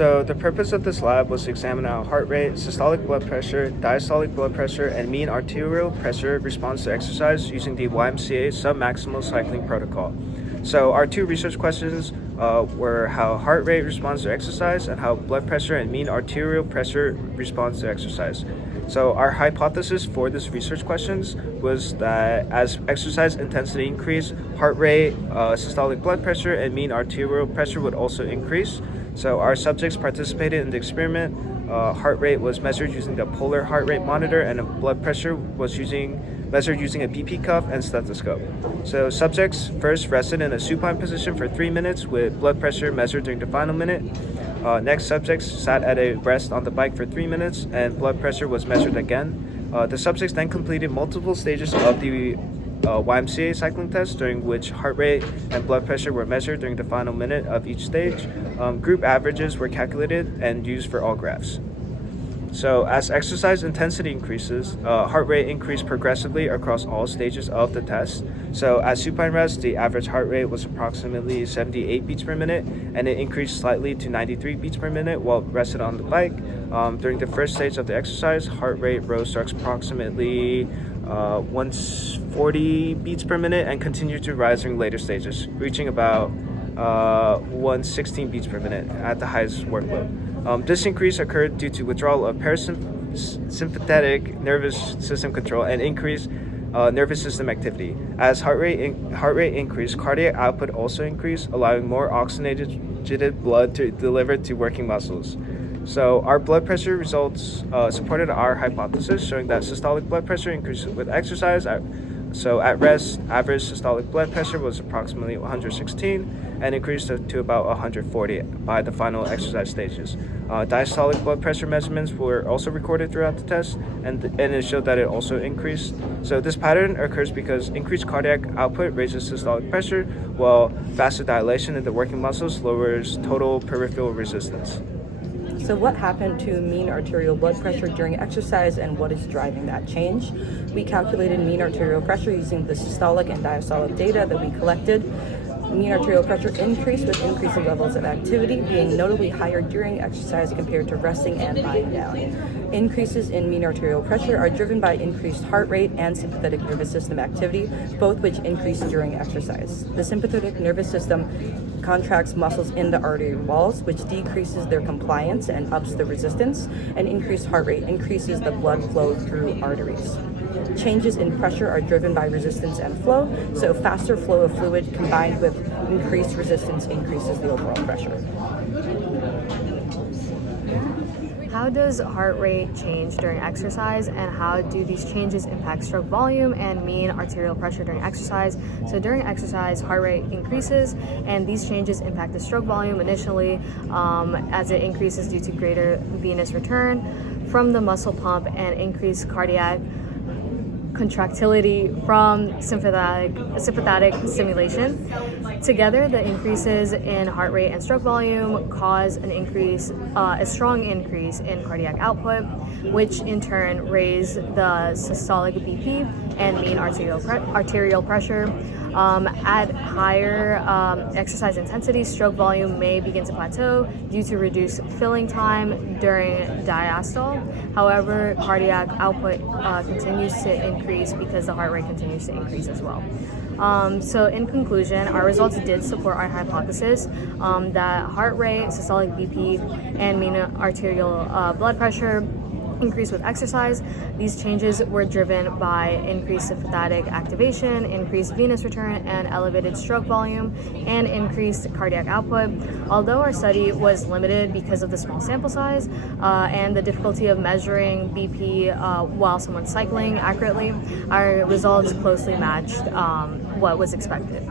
So the purpose of this lab was to examine how heart rate, systolic blood pressure, diastolic blood pressure, and mean arterial pressure responds to exercise using the YMCA submaximal cycling protocol. So our two research questions were how heart rate responds to exercise and how blood pressure and mean arterial pressure responds to exercise. So our hypothesis for this research questions was that as exercise intensity increased, heart rate, systolic blood pressure, and mean arterial pressure would also increase. So our subjects participated in the experiment. Heart rate was measured using the polar heart rate monitor, and blood pressure was measured using a BP cuff and stethoscope. So subjects first rested in a supine position for 3 minutes with blood pressure measured during the final minute. Next, subjects sat at a rest on the bike for 3 minutes and blood pressure was measured again. The subjects then completed multiple stages of the YMCA cycling test, during which heart rate and blood pressure were measured during the final minute of each stage. Group averages were calculated and used for all graphs. So as exercise intensity increases, heart rate increased progressively across all stages of the test. So at supine rest, the average heart rate was approximately 78 beats per minute, and it increased slightly to 93 beats per minute while rested on the bike. During the first stage of the exercise, heart rate rose to approximately 140 beats per minute and continued to rise during later stages, reaching about 116 beats per minute at the highest workload. This increase occurred due to withdrawal of parasympathetic nervous system control and increased nervous system activity. As heart rate increased, cardiac output also increased, allowing more oxygenated blood to deliver to working muscles. So our blood pressure results supported our hypothesis, showing that systolic blood pressure increased with exercise. So at rest, average systolic blood pressure was approximately 116 and increased to about 140 by the final exercise stages. Diastolic blood pressure measurements were also recorded throughout the test, and it showed that it also increased. So this pattern occurs because increased cardiac output raises systolic pressure, while vasodilation in the working muscles lowers total peripheral resistance. So what happened to mean arterial blood pressure during exercise and what is driving that change? We calculated mean arterial pressure using the systolic and diastolic data that we collected. Mean arterial pressure increased with increasing levels of activity, being notably higher during exercise compared to resting and lying down. Increases in mean arterial pressure are driven by increased heart rate and sympathetic nervous system activity, both which increase during exercise. The sympathetic nervous system contracts muscles in the artery walls, which decreases their compliance and ups the resistance, and increased heart rate increases the blood flow through arteries. Changes in pressure are driven by resistance and flow, so faster flow of fluid combined with increased resistance increases the overall pressure. How does heart rate change during exercise, and how do these changes impact stroke volume and mean arterial pressure during exercise? So during exercise, heart rate increases, and these changes impact the stroke volume initially as it increases due to greater venous return from the muscle pump and increased cardiac contractility from sympathetic stimulation. Together, the increases in heart rate and stroke volume cause a strong increase in cardiac output, which in turn raise the systolic BP and mean arterial pressure. At higher exercise intensity, stroke volume may begin to plateau due to reduced filling time during diastole. However, cardiac output continues to increase because the heart rate continues to increase as well. So in conclusion, our results did support our hypothesis that heart rate, systolic BP, and mean arterial blood pressure increase with exercise. These changes were driven by increased sympathetic activation, increased venous return, and elevated stroke volume, and increased cardiac output. Although our study was limited because of the small sample size and the difficulty of measuring BP while someone's cycling accurately, our results closely matched what was expected.